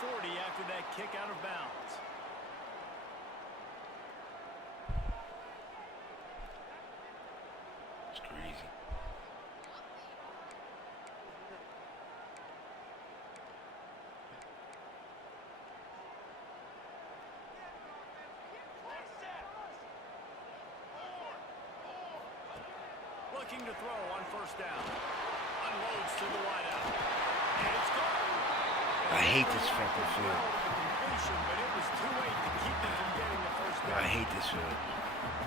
40 after that kick out of bounds. It's crazy. Looking to throw on first down. Unloads to the wideout. And it's gone. I hate this fucking field. But it was too late to keep them from getting the first down. I hate this field.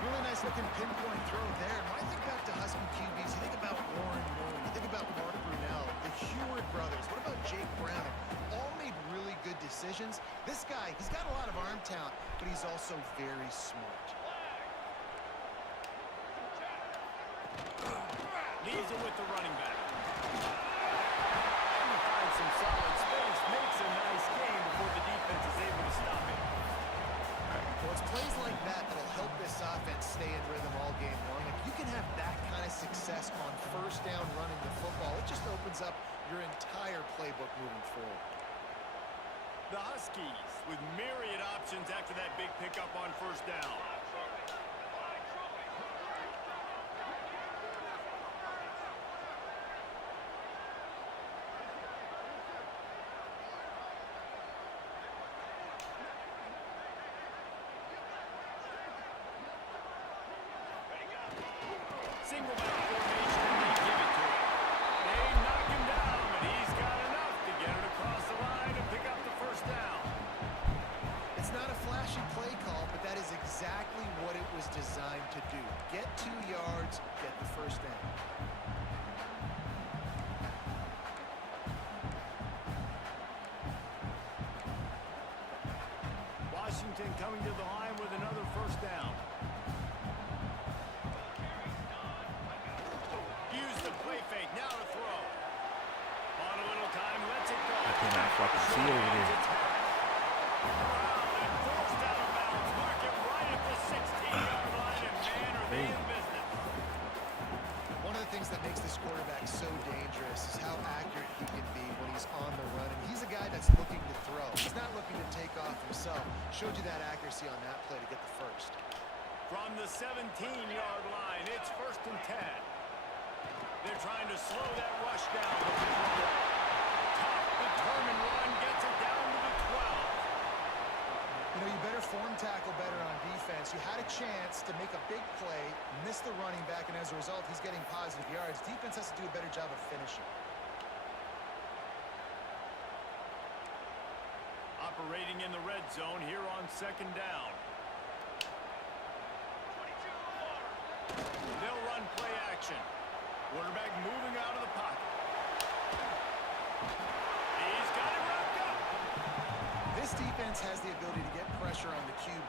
Really nice looking pinpoint throw there. And when I think back to Husky QBs, you think about Warren Moon, you think about Mark Brunell, the Heward brothers. What about Jake Brown? All made really good decisions. This guy, he's got a lot of arm talent, but he's also very smart. Leaves it with the running back. And he finds some solid space, makes a nice game before the defense is able to stop it. Well, it's plays like that that'll help this offense stay in rhythm all game long. If you can have that kind of success on first down running the football, it just opens up your entire playbook moving forward. The Huskies with myriad options after that big pickup on first down. Single back formation, and they give it to him. They knock him down, but he's got enough to get it across the line and pick up the first down. It's not a flashy play call, but that is exactly what it was designed to do. Get 2 yards, get the first down. Washington coming to the line with another first down. Use the play fake, now to throw. On a little time, lets it go. I cannot fucking see over there. And forced out of bounds. Mark it right at the 16-yard line, and man, are they in business. One of the things that makes this quarterback so dangerous is how accurate he can be when he's on the run. And he's a guy that's looking to throw. He's not looking to take off himself. Showed you that accuracy on that play to get the first. From the 17-yard line, it's 1st and 10. They're trying to slow that rush down. Tough, determined run, gets it down to the 12. You know, you better form tackle better on defense. You had a chance to make a big play, miss the running back, and as a result, he's getting positive yards. Defense has to do a better job of finishing. Operating in the red zone here on 2nd down. They'll run play action. Quarterback moving out of the pocket. He's got it wrapped up. This defense has the ability to get pressure on the QB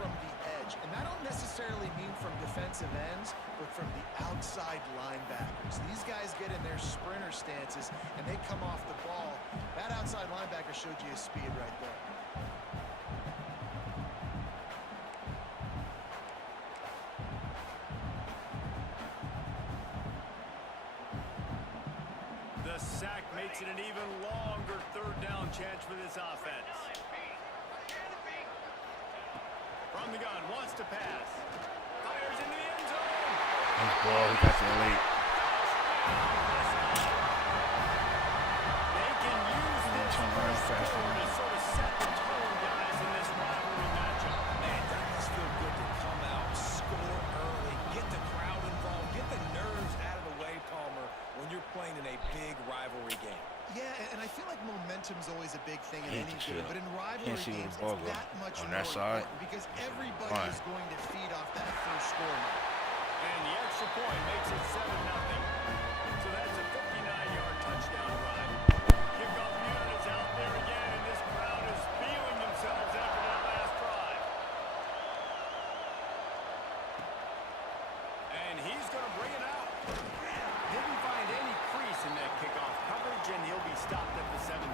from the edge. And that don't necessarily mean from defensive ends, but from the outside linebackers. These guys get in their sprinter stances, and they come off the ball. That outside linebacker showed you his speed right there. The sack makes it an even longer 3rd down chance for this offense. From the gun, wants to pass. Fires into the end zone. Nice ball. He got there late. They can use this Turn around score faster. to sort of set the tone, guys, in this rivalry matchup. Man, that must feel good to come out, score early, get the crowd involved, get the nerves out of the way, Palmer, when you're playing in a big rivalry game. Yeah, and I feel like momentum's always a big thing in Hate any the game, field. but in rivalry Can't see where games, the ball it's goes. that much On more that side? important because everybody Fine. is going to feed off that first score now. And the extra point makes it 7-0. So that's a 59-yard touchdown drive. Kickoff unit is out there again, and this crowd is feeling themselves after that last drive. And he's going to bring it out. Didn't find any crease in that kickoff coverage, and he'll be stopped at the 17.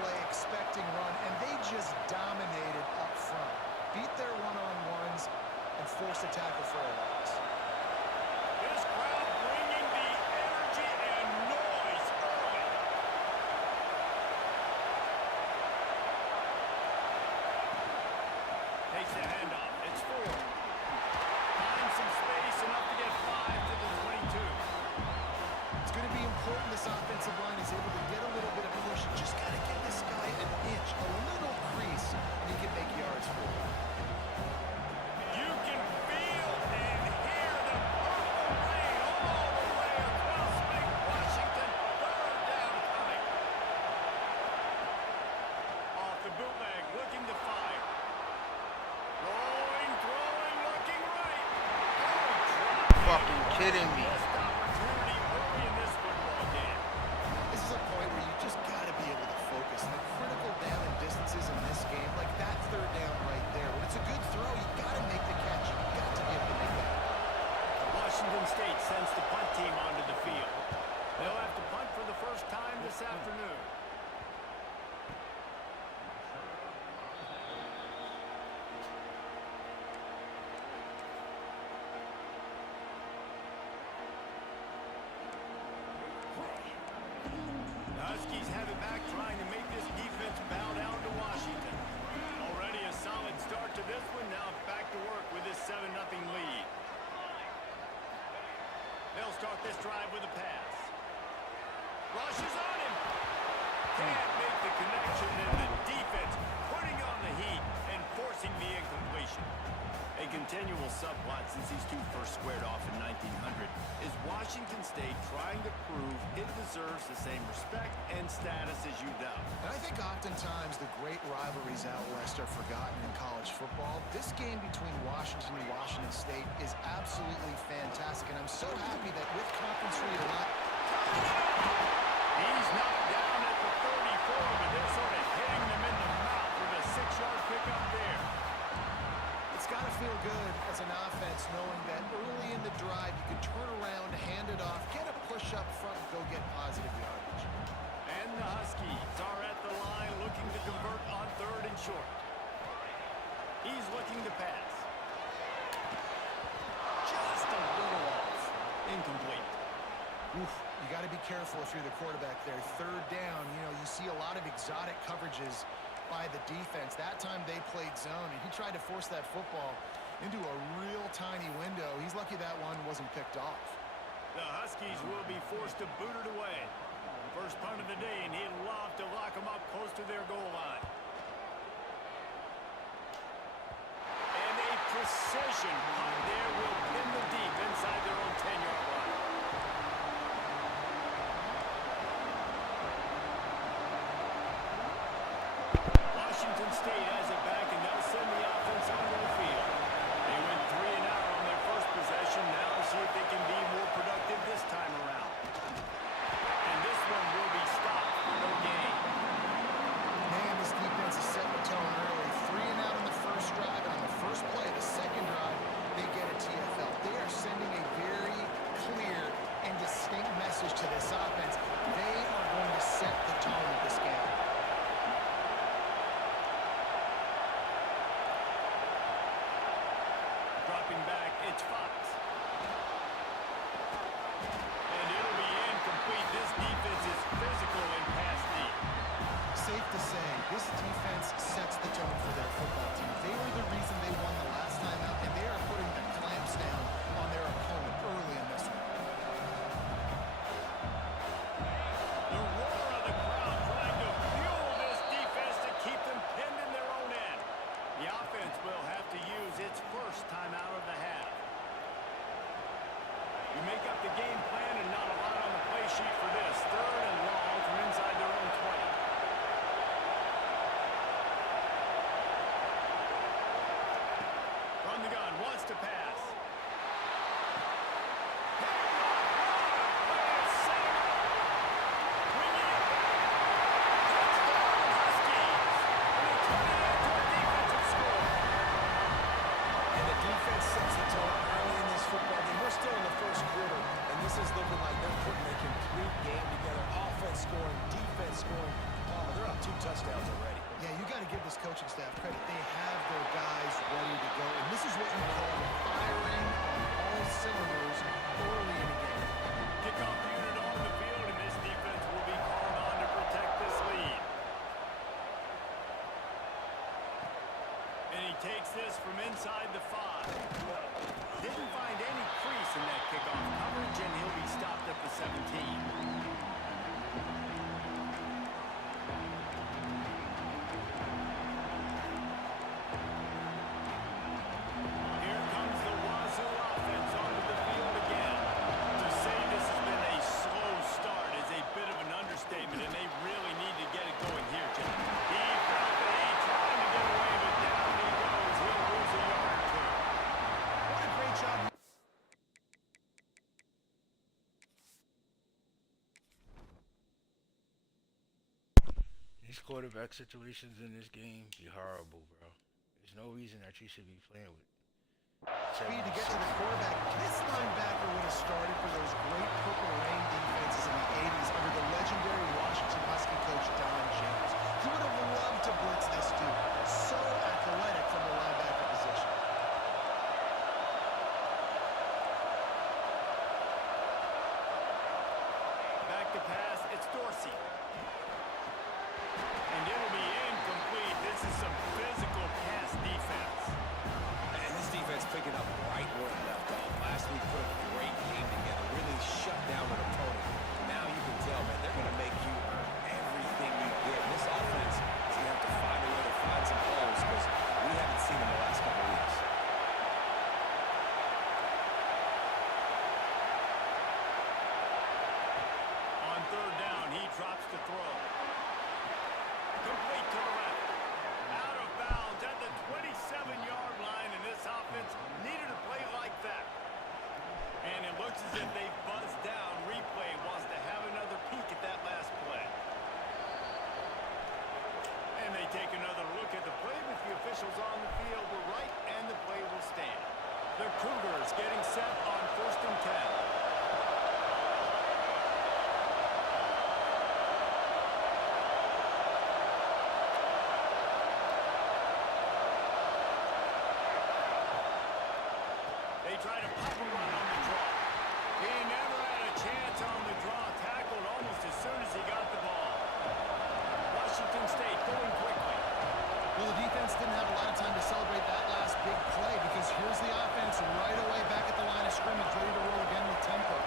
play, expecting run, and they just dominated up front. Beat their one-on-ones and forced a tackle for a loss. This crowd bringing the energy and noise early. Takes the handoff. It's 4. Finds some space, enough to get 5 to the 22. It's going to be important this offensive line is able to get a little bit of push. Just got to give this guy an inch, a little crease, and he can make yards for it. You can feel and hear the purple rain all the way across Lake Washington. Third down coming. Off the bootleg, looking to fire. Rolling, throwing, looking right. Oh, drop. Fucking kidding me. Missed opportunity early in this football game. This is a point where you just got to be able to focus. The critical down and distances in this game, like that third down right there. When it's a good throw, you got to make the catch. You got to be able to make that. Washington State sends the punt team onto the field. They'll have to punt for the first time this afternoon. The Huskies have it back, trying to make this defense bow down to Washington. Already a solid start to this one. Now back to work with this 7-0 lead. They'll start this drive with a pass. Rush is on him. Can't make the connection, and the defense putting on the heat and forcing the incompletion. A continual subplot since these two first squared off in 1900 is Washington State trying to prove it deserves the same respect and status as UW. And I think oftentimes the great rivalries out west are forgotten in college football. This game between Washington and Washington State is absolutely fantastic, and I'm so happy that with conference realignment, He's knocked down at the 34, but they're sort of hitting them in the mouth with a 6-yard pickup there. it's got to feel good as an offense knowing that early in the drive you can turn around, hand it off, get a push up front, and go get positive yardage. And the Huskies are at the line looking to convert on 3rd and short. He's looking to pass. Just a little off. Incomplete. Oof, you got to be careful if you're the quarterback there. 3rd down, you see a lot of exotic coverages by the defense. That time they played zone, and he tried to force that football into a real tiny window. He's lucky that one wasn't picked off. The Huskies will be forced to boot it away. First punt of the day, and he'd love to lock them up close to their goal line. And a precision punt there will pin the deep inside their own 10-yard line. Washington State has it back, and they'll send the offense onto the field. They went 3 and out on their first possession. Now see if they can be more productive this time around. And this one will be stopped for no gain. Man, this defense is setting the tone early. 3 and out on the first drive, and on the first play of the second drive, they get a TFL. They are sending a very clear and distinct message to this offense. They are going to set the tone of this game. Dropping back, it's Fox. And it'll be incomplete. This defense is 2 touchdowns already. Yeah, you got to give this coaching staff credit. They have their guys ready to go. And this is what you call firing on all cylinders early in a game. Kickoff unit on the field, and this defense will be called on to protect this lead. And he takes this from inside the 5. Didn't find any crease in that kickoff coverage, and he'll be stopped at the 17. These quarterback situations in this game be horrible, bro. There's no reason that you should be playing with. Speed to get to the quarterback. This linebacker would have started for those great Purple Rain defenses in the 80s under the legendary Washington Husky coach Don James. He would have loved to blitz this dude. So athletic from the linebacker position. Back to pass, it's Dorsey. And it'll be incomplete. This is some physical pass defense. And this defense picking up right where it left off. Last week put a great game together. Really shut down an opponent. Now you can tell, man, they're going to make you earn everything you get. This offense is going to have to find a way to find some holes because we haven't seen them the last couple of weeks. On 3rd down, he drops the throw. Complete to the left. Out of bounds at the 27-yard line, and this offense needed a play like that. And it looks as if they buzzed down. Replay wants to have another peek at that last play. And they take another look at the play with the officials on the field. Were right, and the play will stand. The Cougars getting set on 1st and 10. They try to pop a run on the draw. He never had a chance on the draw. Tackled almost as soon as he got the ball. Washington State going quickly. Well, the defense didn't have a lot of time to celebrate that last big play because here's the offense right away back at the line of scrimmage, ready to roll again with tempo.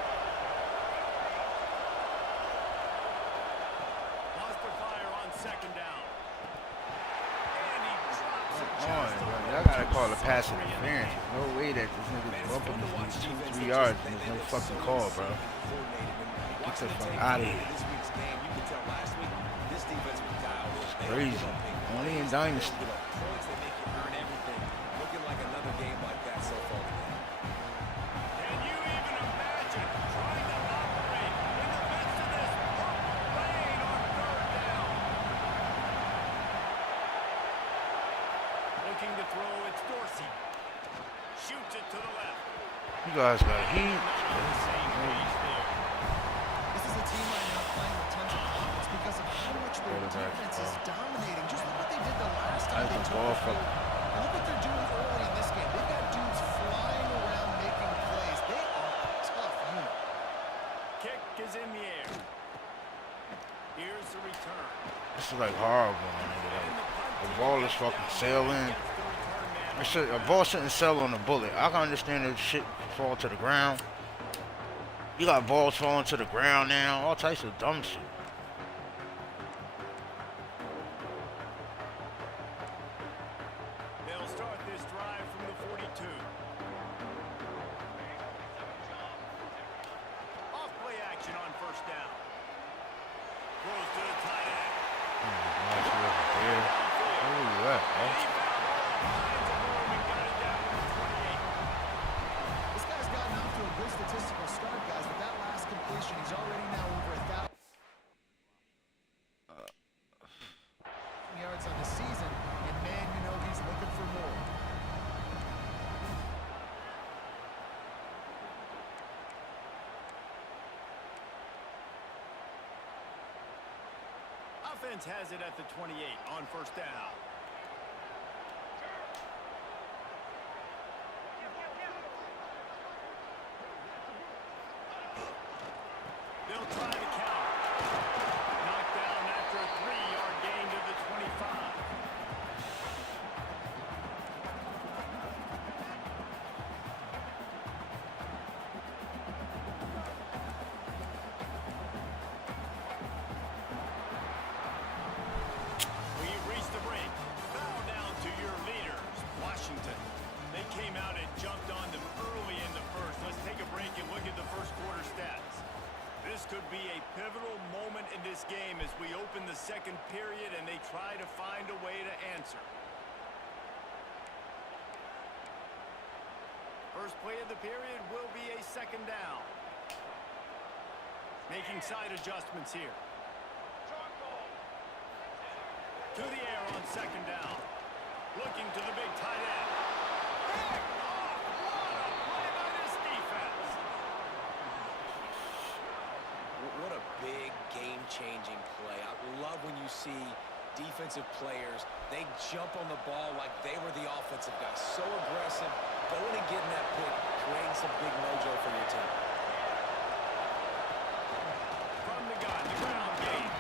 Lost their fire on 2nd down. And he drops it Come on, just bro. over Y'all gotta call a pass interference. There's no way that this nigga's bumping this 2-3 yards and there's no fucking call, bro. Get the fuck out of here. This week's game, you can tell last week this defense was dialed in. It's crazy. Only in Dynasty. Points that make you earn everything. Looking like another game like that so far today. Can you even imagine trying to operate in the midst of this purple rain on 3rd down? Looking to throw, it's Dorsey. Shoots it to the left. You guys got heat. Not on the same page there. This is a team right now playing with tons of confidence because of how much their Quarterback, defense is dominating. Just look what they did the last time That's they a took ball the field. fuck. And look what they're doing early in this game. They've got dudes flying around making plays. They are a tough unit. Kick is in the air. Here's the return. This is like horrible, man. Like, the ball is fucking sailing. A ball shouldn't sail on a bullet. I can understand that shit fall to the ground. You got balls falling to the ground now. All types of dumb shit. They'll start this drive from the 42. Off play action on 1st down. Throws to the tight end. Nice work there. Where you at, bro? This guy's gotten off to a good statistical start, guys. With that last completion, he's already now over 1,000 yards on the season. And man, you know he's looking for more. defense has it at the 28 on first down. They'll try to counter. Knocked down after a 3-yard gain to the 25. We've reached the break. Bow down to your leaders, Washington. They came out and jumped on them early in the first. Let's take a break and look at the first quarter stats. This could be a pivotal moment in this game as we open the second period and they try to find a way to answer. First play of the period will be a second down. Making side adjustments here. To the air on second down. Looking to the big tight end. Picked off! What a play by this defense! What a big game-changing play. I love when you see defensive players, they jump on the ball like they were the offensive guy. So aggressive, going and getting that pick, creating some big mojo for your team. From the gun, the ground game.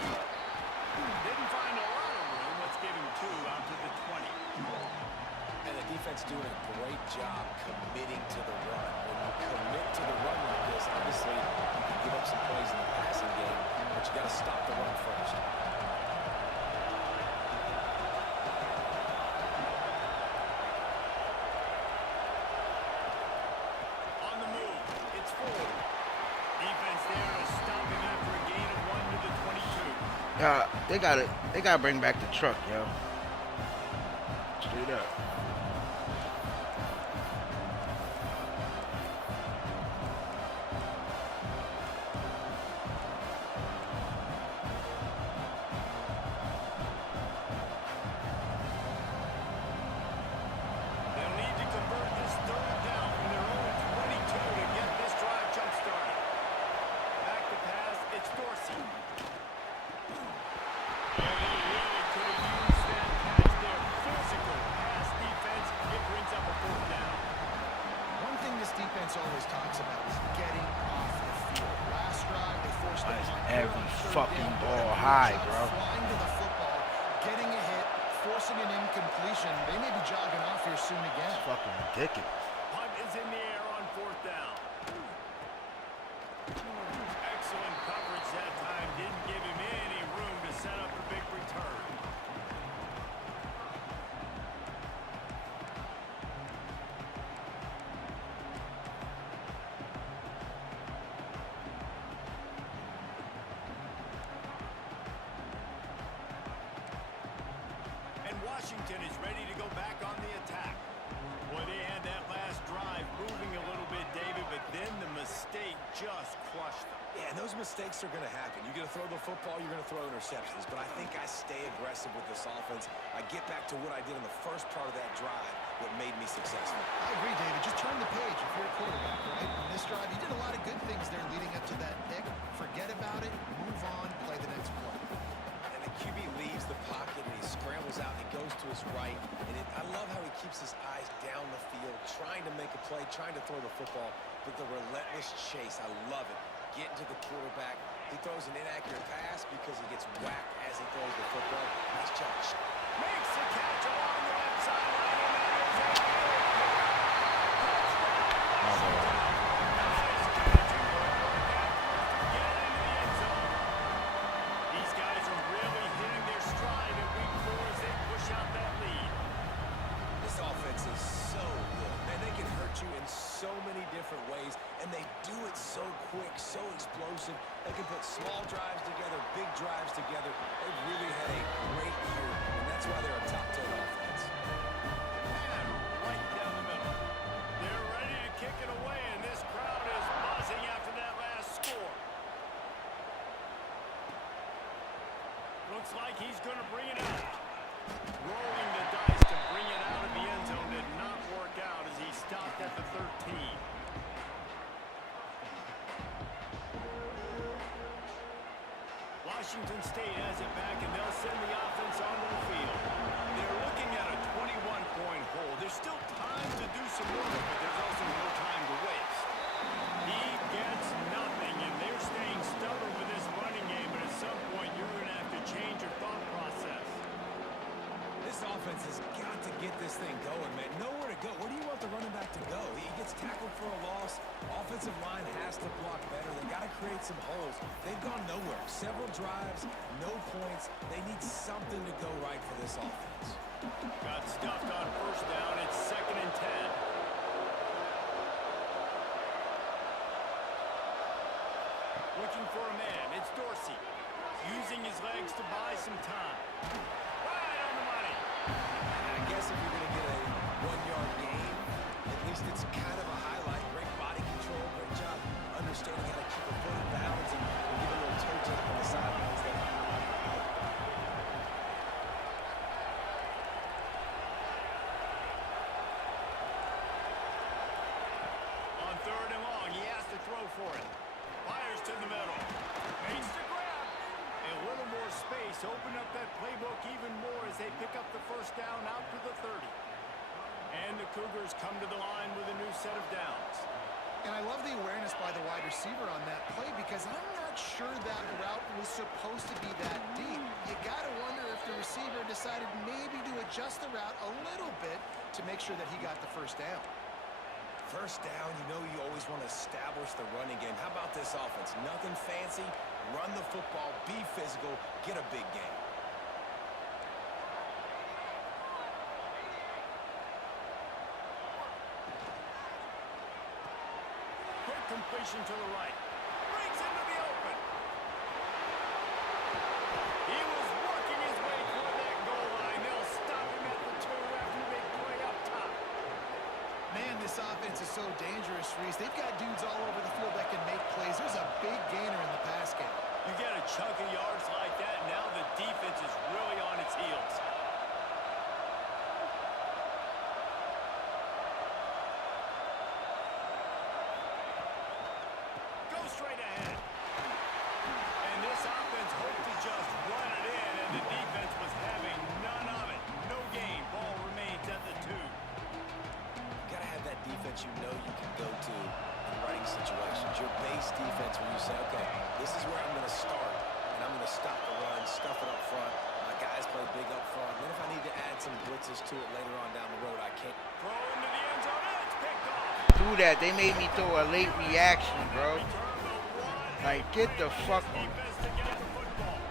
Didn't find a lot of room. Let's give him 2 out to the 20. And the defense doing a great job committing to the run. When you commit to the run like this, obviously you can give up some plays in the passing game, but you got to stop the run first. On the move, it's 4. Defense there is stopping after a gain of 1 to the 22. Yeah, they gotta bring back the truck, yo. Straight up. They'll need to convert this third down from their own 22 to get this drive jump-started. Back to pass, it's Dorsey. Yeah, they really could have used that pass there. Physical pass defense. It brings up a 4th down. One thing this defense always talks about is getting off the field. Last drive, they forced Why the is punt every on third fucking down. ball Good high, job bro? Flying to the football, getting a hit, forcing an incompletion. They may be jogging off here soon again. It's fucking ridiculous. Punt is in the air on 4th down. Excellent coverage that time. Didn't give him any room to set up a big return. And Washington is ready to go back on the attack. Boy, they had that last drive moving a little bit, David, but then the mistake just crushed them. Yeah, and those mistakes are going to happen. You're going to throw the football, you're going to throw interceptions. But I think I stay aggressive with this offense. I get back to what I did in the first part of that drive that made me successful. I agree, David. Just turn the page if you're a quarterback, right? On this drive, you did a lot of good things there leading up to that pick. Forget about it, move on, play the next play. And the QB leaves the pocket and he scrambles out and he goes to his right. And I love how he keeps his eyes down the field, trying to make a play, trying to throw the football, but the relentless chase, I love it. Getting to the quarterback. He throws an inaccurate pass because he gets whacked as he throws the football. Nice job. Makes the catch along the left sideline, and that is a These guys are really hitting their stride at week 4 as they push out that lead. This offense is so good. Man, they can hurt you in so many different ways, and they do it so quick, so explosive. They can put small drives together, big drives together. They've really had a great year, and that's why they're a top 10 offense. And right down the middle. They're ready to kick it away, and this crowd is buzzing after that last score. Looks like he's going to bring it out. Rolling the dice to bring it out of the end zone did not work out as he stopped at the 13. Washington State has it back, and they'll send the offense onto the field. They're looking at a 21-point hole. There's still time to do some work, but there's also no time to waste. He gets nothing, and they're staying stubborn with this running game, but at some point you're going to have to change your thought process. This offense has got to get this thing going, man. Nowhere to go. Where do you want the running back to go? He gets tackled for a loss. Offensive line has to block better. They've got to create some holes. They've gone nowhere. Several drives, no points. They need something to go right for this offense. Got stuffed on first down. It's 2nd and 10. Looking for a man. It's Dorsey. Using his legs to buy some time. Right on the money. I guess if you're going to get a 1-yard gain, at least it's kind of a highlight. Great body control, great job understanding how to keep a foot in bounds and give a little toe tap on the sidelines there. On 3rd and long, he has to throw for it. Fires to the middle. Makes the grab. A little more space. Open up that playbook even more as they pick up the first down out to the 30. And the Cougars come to the line with a new set of downs. And I love the awareness by the wide receiver on that play because I'm not sure that route was supposed to be that deep. You got to wonder if the receiver decided maybe to adjust the route a little bit to make sure that he got the first down. First down, you know you always want to establish the running game. How about this offense? Nothing fancy. Run the football, be physical, get a big gain. Quick completion to the right. Breaks into the open. He was working his way toward that goal line. They'll stop him at the 2 after the big play up top. Man, this offense is so dangerous, Reese. They've got dudes all over the field that can make plays. There's a big gainer in the pass game. You get a chunk of yards like that, now the defense is really on its heels. Go straight ahead. And this offense hoped to just run it in, and the defense was having none of it. No gain. Ball remains at the 2. Got to have that defense you know you can go to in running situations. Your base defense where you say, okay, this is where I'm going to start, and I'm going to stop the run, stuff it up front. My guys play big up front. Then if I need to add some blitzes to it later on down the road, I can't. Throw into the end zone, and it's picked off. Do that. They made me throw a late reaction, bro. Like, get the fuck on. Defense to get the football.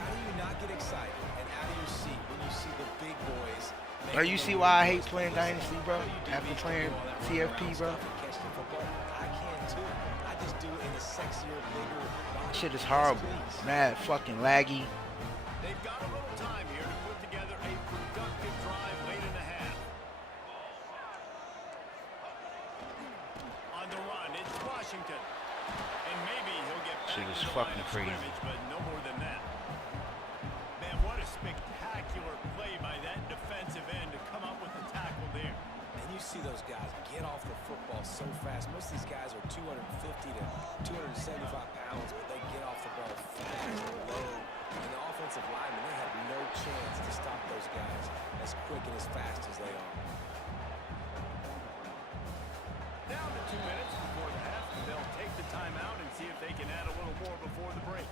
How do you not get excited and out of your seat when you see the big boys? Bro, you see why I hate playing Dynasty, bro? After playing TFP, bro? I can too. I just do it in a sexier, bigger body. Shit is horrible. Mad fucking laggy. They've got a little time here to put together a productive drive late in the half. On the run, it's Washington. And maybe he'll get back Shit is to the fucking line of crazy. scrimmage, but no more than that. Man, what a spectacular play by that defensive end to come up with the tackle there. And you see those guys get off the football so fast. Most of these guys are 250 to 275 pounds, but they get off the ball fast and low. And the offensive linemen, they have no chance to stop those guys as quick and as fast as they are. Down to 2 minutes before the half. They'll take the timeout and see if they can add a little more before the break.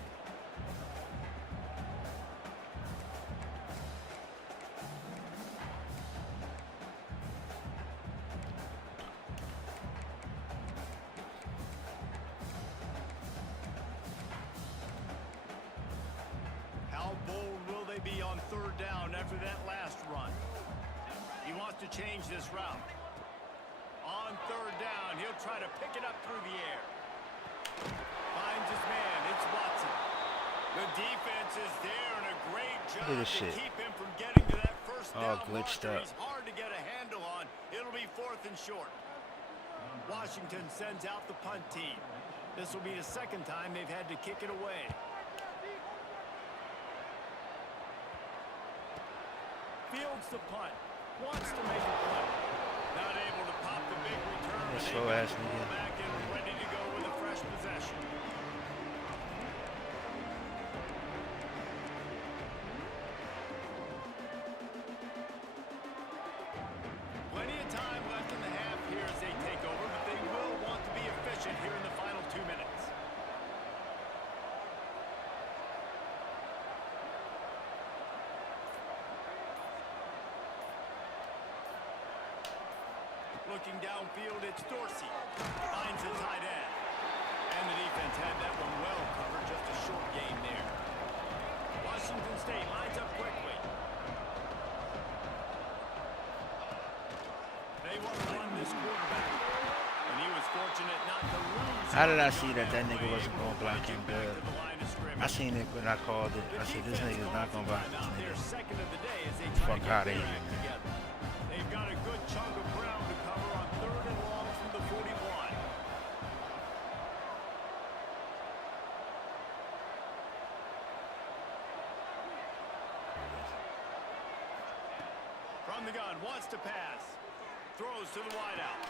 How bold will they be on 3rd down after that last run? He wants to change this route. On 3rd down, he'll try to pick it up through the air. Finds his man. It's Watson. The defense is there, and a great job Look at this to shit. keep him from getting to that first Oh, down glitched marker. up. He's hard to get a handle on. It'll be 4th and short. Washington sends out the punt team. This will be the 2nd time they've had to kick it away. Fields the punt. Wants to make a play. Not able to pop the big return. That but they slow got ass the ball nigga. back and ready to go with a fresh possession. Looking downfield, it's Dorsey. Finds the tight end. And the defense had that one well covered. Just a short gain there. Washington State lines up quickly. They want to run this quarterback. And he was fortunate not to lose. How did I see that nigga wasn't going to block him good? I seen it when I called it. I said, this nigga's not going to block this nigga. Fuck out of here, man. They've got a good chunk of ground to cover on 3rd and long from the 41. From the gun, wants to pass. Throws to the wideout.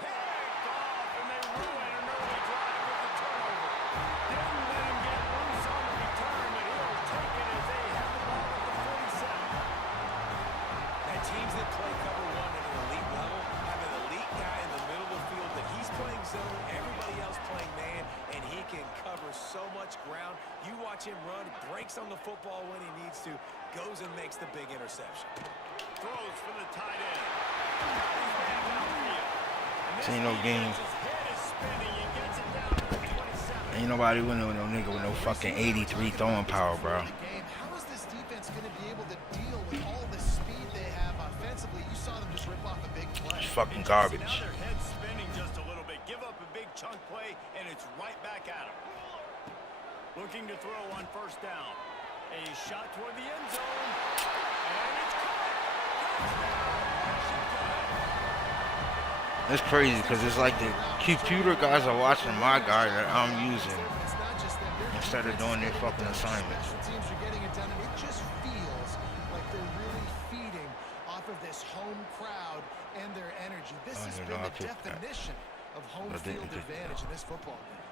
Picked off, and they ruin an early drive with the turnover. Didn't let him get loose on the return, but he'll take it as they have the ball at the 47. Now, teams that play cover one at an elite level have an elite guy in the middle of the field that he's playing zone, everybody else playing man, and he can cover so much ground. You watch him run, breaks on the football when he needs to, goes and makes the big interception. Throws for the tight end. He's back downfield. This ain't no game. His head is spinning and gets it down to the 27. Ain't nobody winning with no nigga with no fucking 83 throwing power, bro. How is this defense going to be able to deal with all the speed they have offensively? You saw them just rip off a big play. It's fucking garbage. Now their head's spinning just a little bit. Give up a big chunk play, and it's right back at them. Looking to throw on 1st down. A shot toward the end zone. And it's caught. It's crazy because it's like the computer guys are watching my guy that I'm using instead of doing their fucking assignments. Teams are getting it done, and it just feels like they're really feeding off of this home crowd and their energy. This has been the definition of home field advantage in this football game.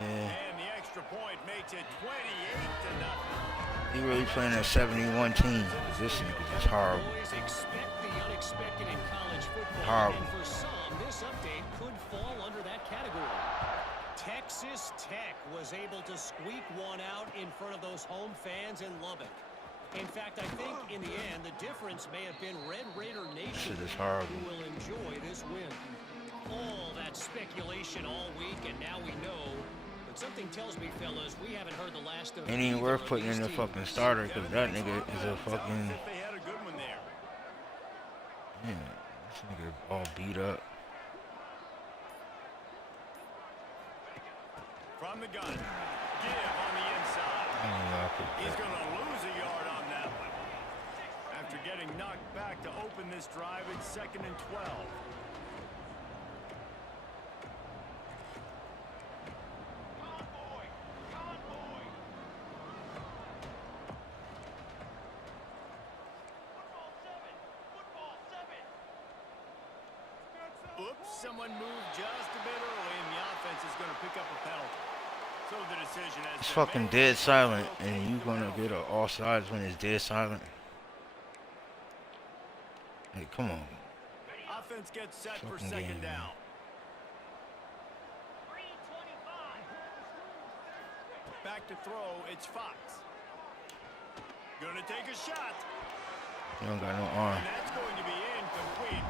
Yeah. And the extra point makes it 28-0. He really playing a 71 team. This nigga is horrible. Always expect the unexpected in college football. Horrible. And for some, this update could fall under that category. Texas Tech was able to squeak one out in front of those home fans in Lubbock. In fact, I think in the end, the difference may have been Red Raider Nation Shit is horrible. who will enjoy this win. All that speculation all week, and now we know. But something tells me, fellas, we haven't heard the last of. It ain't worth putting in the fucking starter because that nigga is a fucking. They had a good one there. Yeah, this nigga all beat up. From the gun. Give on the inside. I don't know, I picked He's that. going to lose a yard on that one. After getting knocked back to open this drive, it's 2nd and 12. Oops, someone moved just a bit early, and the offense is going to pick up a penalty. So the decision has It's been fucking made. dead silent, and you gonna get an offsides when it's dead silent. Hey, come on. Offense gets set for Fucking 2nd game, man. down. Back to throw, it's Fox. Gonna take a shot. He don't got no arm. And that's going to be incomplete.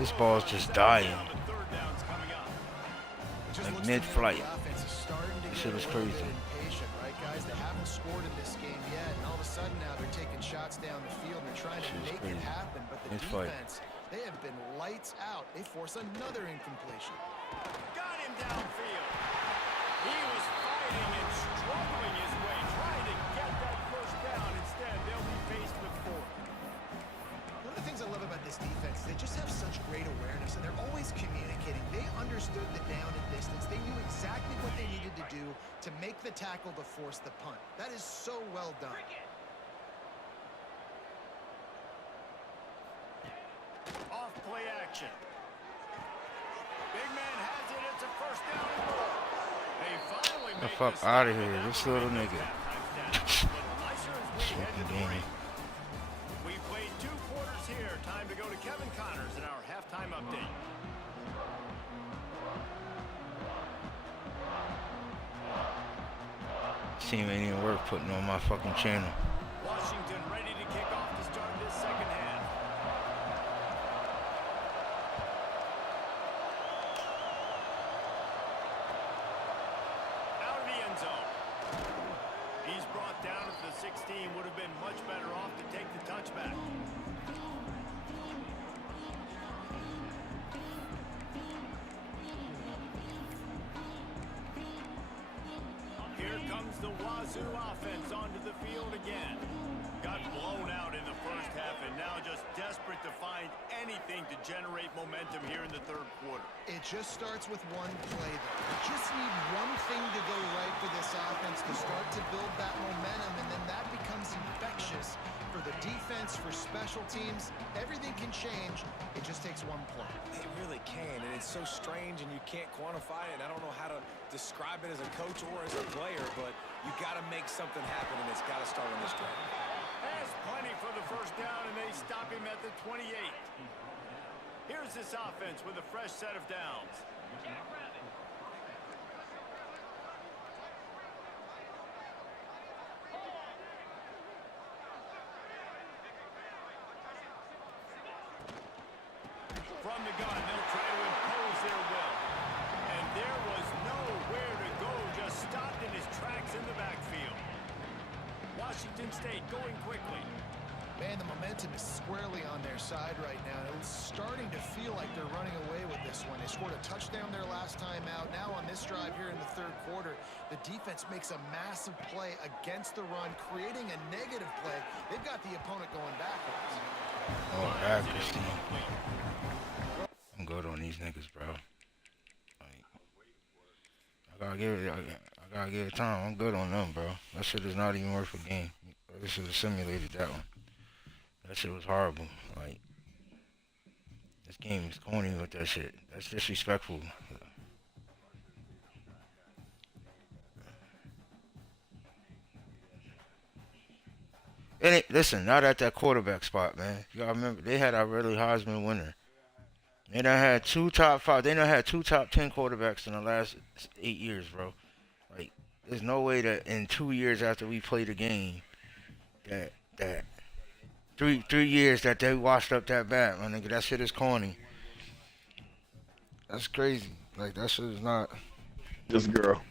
His ball's just dying. Down to 3rd downs coming up. Just Like looks to me mid-flight. the offense is starting to This get shit is a little crazy. bit impatient, right, guys? They haven't scored in this game yet, and all of a sudden now they're taking shots down the field. They're trying to Shit is make crazy. it happen, but the Mid-flight. defense, they have been lights out. They force another incompletion. Got him downfield. He was fighting and struggling his way, trying to get that 1st down. Instead, they'll be faced with 4th. One of the things I love about this defense is they just have such great awareness, and they're always communicating. They understood the down and distance. They knew exactly what they needed to do to make the tackle to force the punt. That is so well done. Off play action. Big man has it. It's a 1st down and goal. They finally The make fuck the outta stop. here, And this that little makes nigga. that touchdown. A little nicer as we head to Fucking the game. break. We played 2 quarters here. Time to go to Kevin Connors in our halftime update. Team ain't even worth putting on my fucking channel. Washington ready to kick off to start this 2nd half. would have been much better off to take the touchback. Here comes the Wazoo offense onto the field again. Got blown out in the first half and now just desperate to find anything to generate momentum here in the third quarter. It just starts with one play, though. You just need one thing to go right for this offense to start to build that momentum, and then that becomes infectious for the defense, for special teams. Everything can change. It just takes one play. It really can, and it's so strange, and you can't quantify it. I don't know how to describe it as a coach or as a player, but you got to make something happen, and it's got to start on this drive. Has plenty for the first down, and they stop him at the 28. Here's this offense with a fresh set of downs. From the gun, they'll try to impose their will. And there was nowhere to go, just stopped in his tracks in the backfield. Washington State going quickly. Man, the momentum is squarely on their side right now. It's starting to feel like they're running away with this one. They scored a touchdown their last time out. Now on this drive here in the third quarter, the defense makes a massive play against the run, creating a negative play. They've got the opponent going backwards. Oh, accuracy. I'm good on these niggas, bro. Like, I gotta give it time. I'm good on them, bro. That shit is not even worth a game. They should have simulated that one. That shit was horrible. Like, this game is corny with that shit. That's disrespectful. And listen, not at that quarterback spot, man. You gotta remember, they had a really Heisman winner. They done had two top 5. They done had 2 top 10 quarterbacks in the last 8 years, bro. Like, there's no way that in 2 years after we played the game, that 3 years that they washed up that bad, my nigga. That shit is corny. That's crazy. Like, that shit is not. This girl.